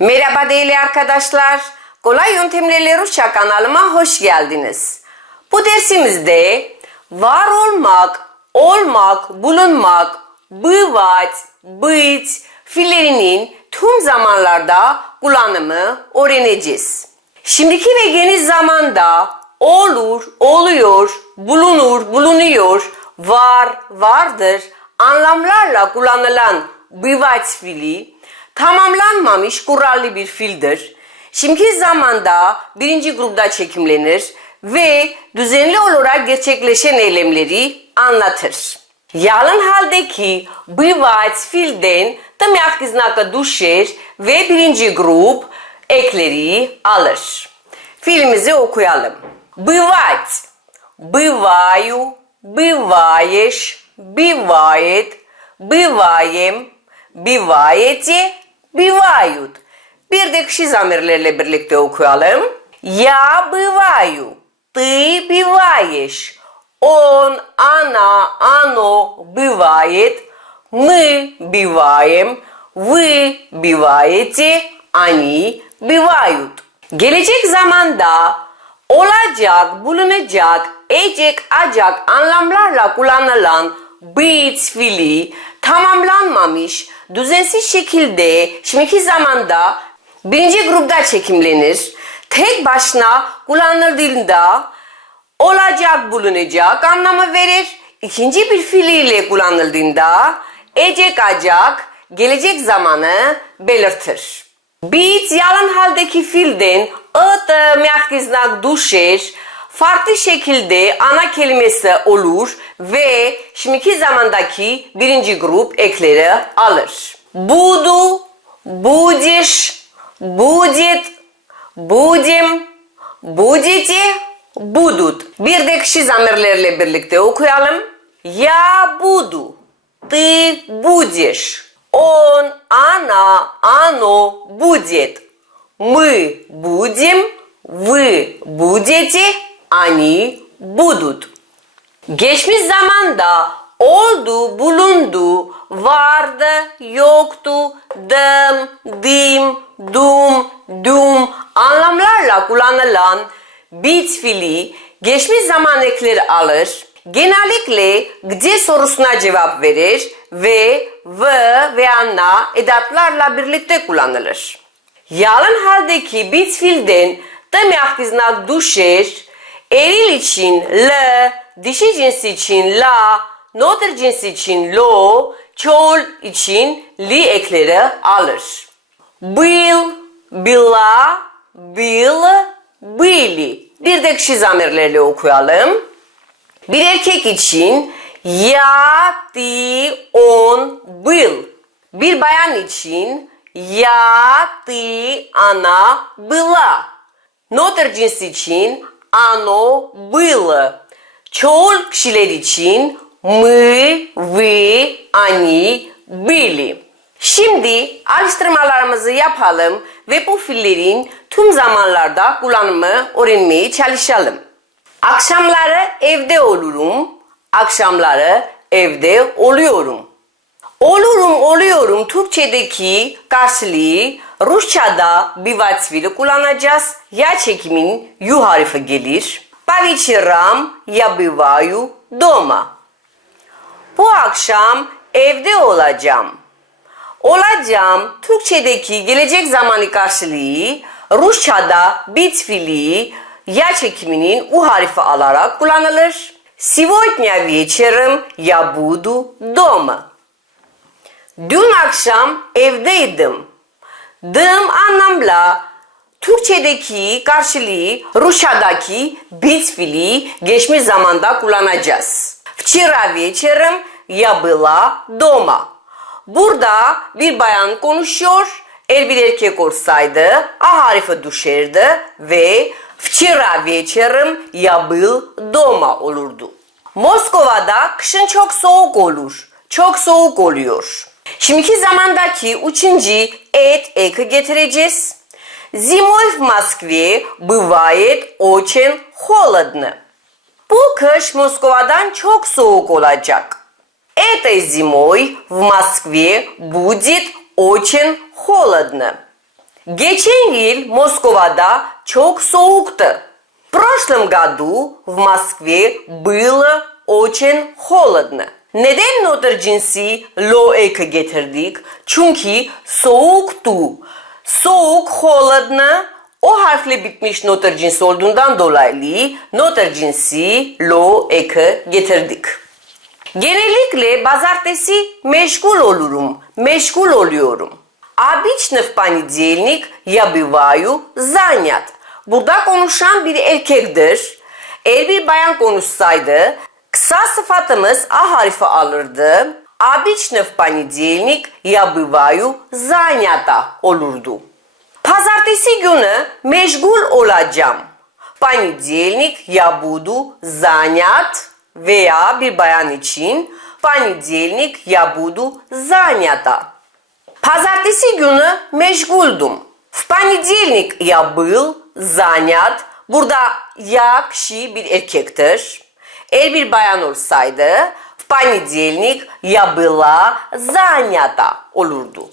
Merhaba değerli arkadaşlar. Kolay Yöntemlerle Rusça kanalıma hoş geldiniz. Bu dersimizde var olmak, olmak, bulunmak, bıvat, bıt fiillerinin tüm zamanlarda kullanımı öğreneceğiz. Şimdiki ve geniş zamanda olur, oluyor, bulunur, bulunuyor, var, vardır anlamlarla kullanılan bıvat fiili tamamlanmamış kurallı bir fiildir. Şimdiki zamanda birinci grupta çekimlenir ve düzenli olarak gerçekleşen eylemleri anlatır. Yalın haldeki bıvat fiilden tırnak znaka düşer ve birinci grup ekleri alır. Filmimizi okuyalım. Бывать. Бываю, бываешь, бывает, бываем, бываете, бывают. Bir de kişi zamirlerle birlikte okuyalım. Я бываю, ты бываешь, он, она, оно бывает, мы бываем, вы бываете, они bivayut. Gelecek zamanda olacak, bulunacak, ecek, acak anlamlarla kullanılan bit fiili tamamlanmamış, düzensiz şekilde şimdiki zamanda birinci grupta çekimlenir. Tek başına kullanıldığında olacak, bulunacak anlamı verir. İkinci bir fiiliyle kullanıldığında ecek, acak gelecek zamanı belirtir. Bit yalan haldeki fiilden ıtı znak düşer, farklı şekilde ana kelimesi olur ve şimdiki zamandaki birinci grup ekleri alır. Budu, будешь, будет, будем, будете, будут. Bir de kişi zamirlerle birlikte okuyalım. Я буду, ты будешь, он, она, оно будет. Мы будем, вы будете, они будут. Geçmiş zamanda oldu, bulundu, vardı, yoktu, dım, dim, dum, dum anlamlarla kullanılan bit fiili geçmiş zaman ekleri alır. Genellikle gdzie sorusuna cevap verir ve v ve anna edatlarla birlikte kullanılır. Yalın haldeki bit fiilden tırnak znak düşer, Eril için l, dişi cinsi için la, noter cinsi için lo, çoğul için li ekleri alır. Bil, bila, bil, bili. Bir de kişi zamirlerle okuyalım. Bir erkek için ya, ti, on, bil. Bir bayan için ya, ti, ana, bila. Noter cinsi için ano, было. Çoğul kişiler için мы, вы, они, были. Şimdi alıştırmalarımızı yapalım ve bu fiillerin tüm zamanlarda kullanımı öğrenmeye çalışalım. Akşamları evde olurum, akşamları evde oluyorum. Olurum oluyorum Türkçedeki karşılığı Rusçada bivat fiili kullanacağız. Ya çekimin yu harfi gelir. По вечерам я бываю дома. Bu akşam evde olacağım. Olacağım Türkçedeki gelecek zamanı karşılığı Rusçada bit fiili ya çekiminin u harfi alarak kullanılır. Сегодня вечером я буду дома. Dün akşam evdeydim. Dım anlamla Türkçedeki karşılığı Rusçadaki bit fiili geçmiş zamanda kullanacağız. Вчера вечером я была дома. Burada bir bayan konuşuyor. Eğer bir erkek olsaydı A harfi düşerdi ve Вчера вечером я был дома olurdu. Moskova'da kışın çok soğuk olur. Çok soğuk oluyor. Şimdiki zamandaki üçüncü et eki getireceğiz. Зимой в Москве бывает очень холодно. Bu kış Moskova'dan çok soğuk olacak. Этой зимой в Москве будет очень холодно. Geçen yıl Moskova'da çok soğuktu. В прошлом году в Москве было очень холодно. Neden notır cinsi lo eki getirdik? Çünkü soğuktu. Soğuk, холодно o harfle bitmiş notır cinsi olduğundan dolayı notır cinsi lo eki getirdik. Genellikle pazartesi meşgul olurum, meşgul oluyorum. Обычно в понедельник я бываю занят. Burada konuşan bir erkektir. Eğer bir bayan konuşsaydı kısa sıfatımız A harfi alırdı. Обычно в понедельник я бываю занята olurdu. Pazartesi günü meşgul olacağım. Понедельник я буду занят veya bir bayan için понедельник я буду занята. Pazartesi günü meşguldum. В понедельник я был занят. Burada ya kişi bir erkektir. Eğer bir bayan olsaydı в понедельник я была занята olurdu.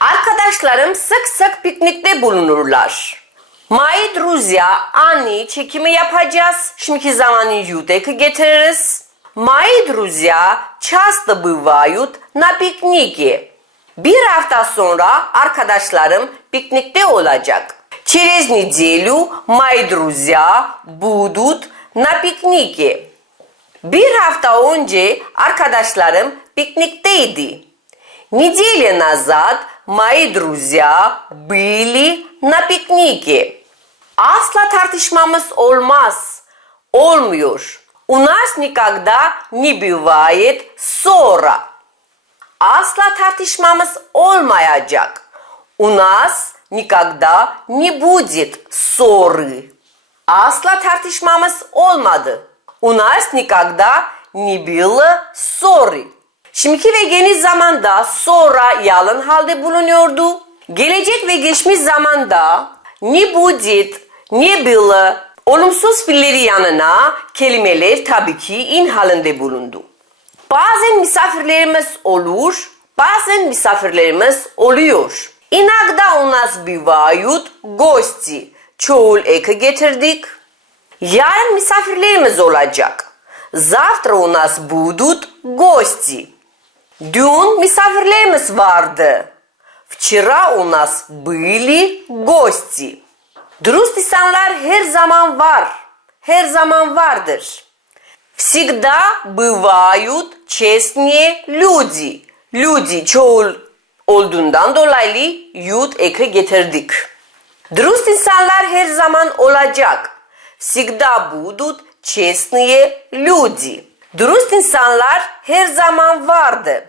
Arkadaşlarım sık sık piknikte bulunurlar. Мои друзья, Anni çekimi yapacağız. Şimdiki zamanı юдек getiririz. Мои друзья часто бывают на пикнике. Bir hafta sonra arkadaşlarım piknikte olacak. Через неделю мои друзья будут на пикнике. Bir hafta önce arkadaşlarım piknikteydi. Неделя назад мои друзья были на пикнике. Asla tartışmamız olmaz. Olmuyor. У нас никогда не бывает ссора. Asla tartışmamız olmayacak. У нас никогда не будет ссоры. Asla tartışmamız olmadı. У нас никогда не было ссоры. Şimdiki ve geniş zamanda sonra yalın halde bulunuyordu. Gelecek ve geçmiş zamanda не будет, не было olumsuz fiilleri yanına kelimeler tabii ki in halinde bulundu. Bazen misafirlerimiz olur, bazen misafirlerimiz oluyor. Inogda у нас бывают гости. Çoğul eki getirdik. Yarın misafirlerimiz olacak. Завтра у нас будут гости. Dün misafirlerimiz vardı. Вчера у нас были гости. Dürüst insanlar her zaman var. Her zaman vardır. Всегда бывают честные люди. Люди çoğul olduğundan dolayı yud eki getirdik. Dürüst insanlar her zaman olacak. Всегда будут честные люди. Dürüst insanlar her zaman vardı.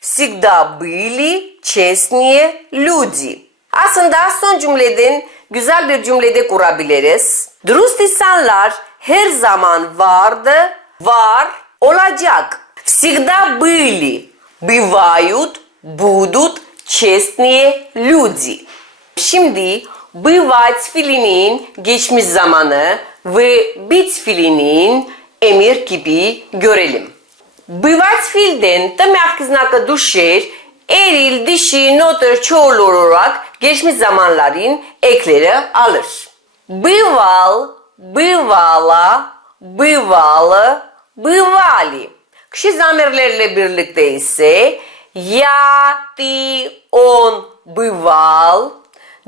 Всегда были честные люди. Aslında son cümleden güzel bir cümlede kurabiliriz. Dürüst insanlar her zaman vardı, var, olacak. Всегда были, бывают, будут честные люди. Şimdi bывать fiilinin geçmiş zamanı ve bit fiilinin emir gibi görelim. Bывать fiilden tırnak znaka düşer, eril, dişi, notör, çoğul olarak geçmiş zamanların ekleri alır. Бывал, бывала, бывало, бывали. Kişi zamirlerle birlikte ise ya, ti, on, bıval.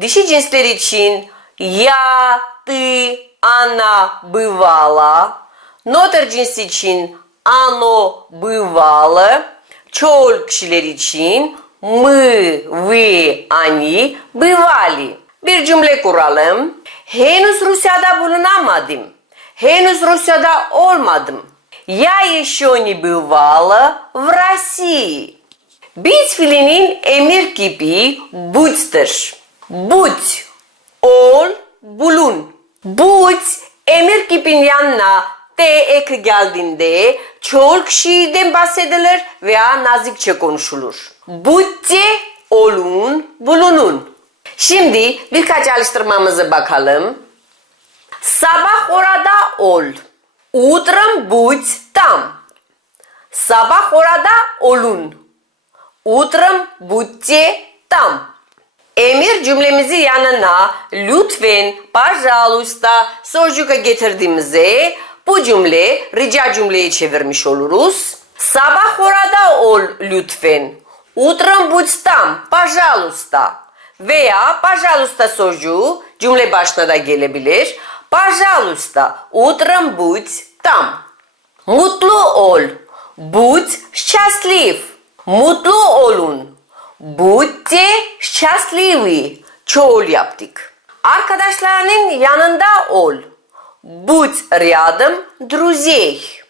Dişi cinsler için ya, ti, ana, bıvala. Notör cinsi için ano, bıvalı. Çoğul kişiler için мы, вы, они, bıvali. Bir cümle kuralım. Henüz Rusya'da bulunamadım. Henüz Rusya'da olmadım. Я еще не бывала в России. Быть fiilinin emir gibi будь'tır. Будь, ol, bulun. Будь emir kipin yanına t eki geldiğinde çoğul kişiden bahsedilir veya nazikçe konuşulur. Будьте, olun, bulunun. Şimdi birkaç alıştırmamıza bakalım. Sabah orada ol. Утром будь там. Sabah orada olun. Утром будьте там. Emir cümlemizi yanına lütfen, pajalosta sözcüğü getirdiğimizde bu cümle rica cümleyi çevirmiş oluruz. Sabah orada ol lütfen. Утром будь там, пожалуйста. Veya пожалуйста sözcüğü cümle başına da gelebilir. Пожалуйста, утром будь там. Mutlu ol. Будь счастлив. Mutlu olun. Будьте счастливы. Çoğul yaptık. Arkadaşlarının yanında ol. Будь рядом друзей.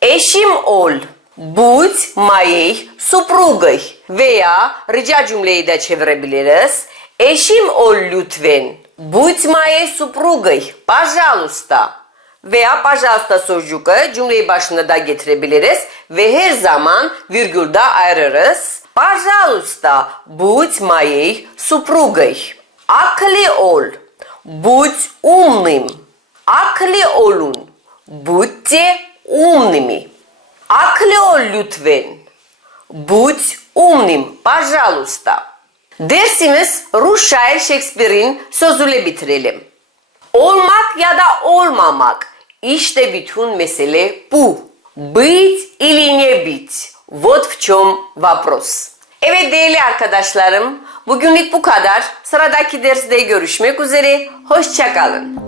Eşim ol. Будь моей супругой. Veya rica cümleyi de çevirebiliriz. Eşim ol lütfen. Будь моей супругой. Пожалуйста. Veya пожалуйста sözcüğü cümleyi başına da getirebiliriz. Ve her zaman virgülde ayırırız. Пожалуйста, будь моей супругой. Akıllı ol. Будь умным. Akıllı olun. Будьте умными. Akıllı ol lütfen. Будь умным, пожалуйста. Dersimiz Rus şair Shakespeare'in sözüyle bitirelim. Olmak ya da olmamak. İşte bütün mesele bu. Быть или не быть. Вот в чем вопрос. Evet değerli arkadaşlarım, bugünlük bu kadar. Sıradaki derste görüşmek üzere. Hoşçakalın.